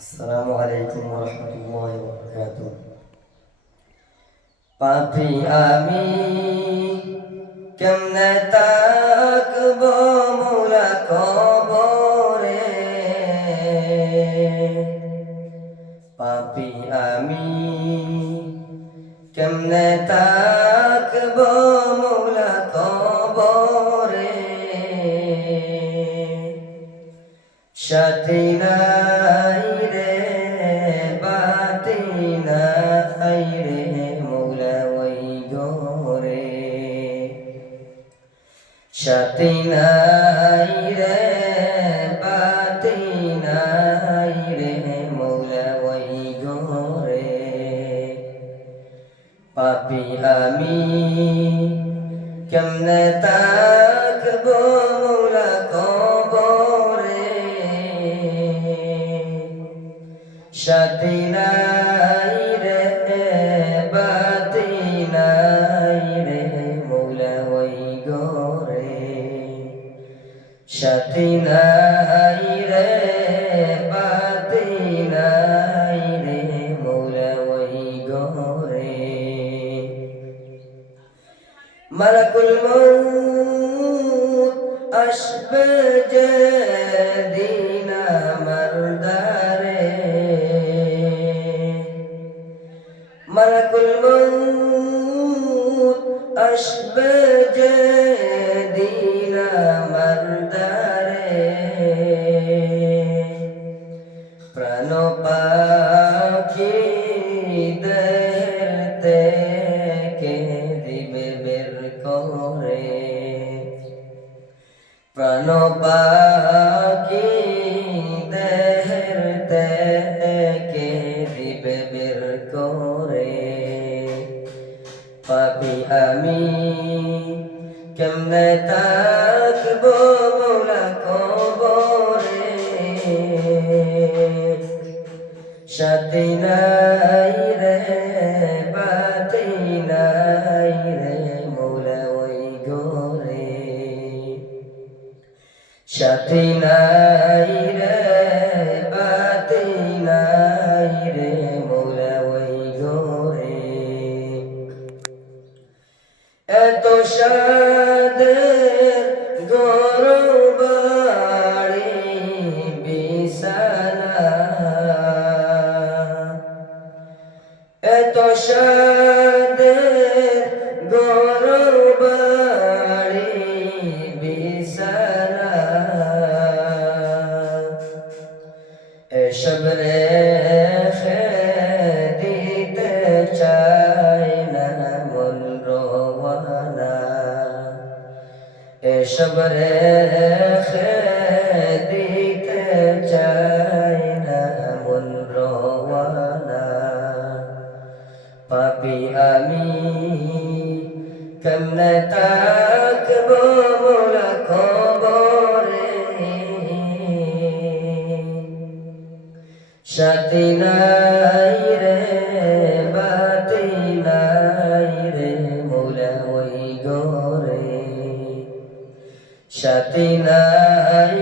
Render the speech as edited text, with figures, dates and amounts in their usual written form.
আসসালামু আলাইকুম ওয়া রাহমাতুল্লাহি ওয়া বারাকাতুহু। পাপী আমি কেমনে তাকবো মৌলা কবরে, পাপী আমি কেমনে তাকবো মৌলা কবরে, সাথী নাই রে বাতি নাই রে মৌলা ওই গোরে, সাথী নাই রে বাতি নাই রে মৌলা ওই গোরে, পাপী আমি কেমনে তাকবো মৌলা কবরে, সাথী নাই রে বাতি নাই রে মৌলা ওই গোরে, সাথী নাই রে বাতি নাই রে মৌলা ওই গোরে, মালাকুল মউত আসবে যেদিন আমার দ্বারে, মালাকুল মউত আসবে যেদিন আমার দ্বারে, প্রাণ পাখি দেখতে কে দিবে বের করে, প্রাণ পাখি দেখতে কে দিবে বের করে, পাপী আমি কেমনে তাকবো মৌলা কবরে, সাথী নাই রে বাতি নাই রে মৌলা ওই গোরে, সাথী নাই রে বাতি নাই রে মৌলা ওই গোরে, এত সাদের গরম বাড়ি বিছানা, এত সাদের গরম বাড়ি বিছানা, এসব রেখে দিতে চাই না মন রওয়ানা, এসব রেখে দিতে চাই না মন রওয়ানা, পাপী আমি কেমনে তাকবো মৌলা কবরে, সাথী নাই রে বাতি নাই রে মৌলা ওই গোরে, সাথী নাই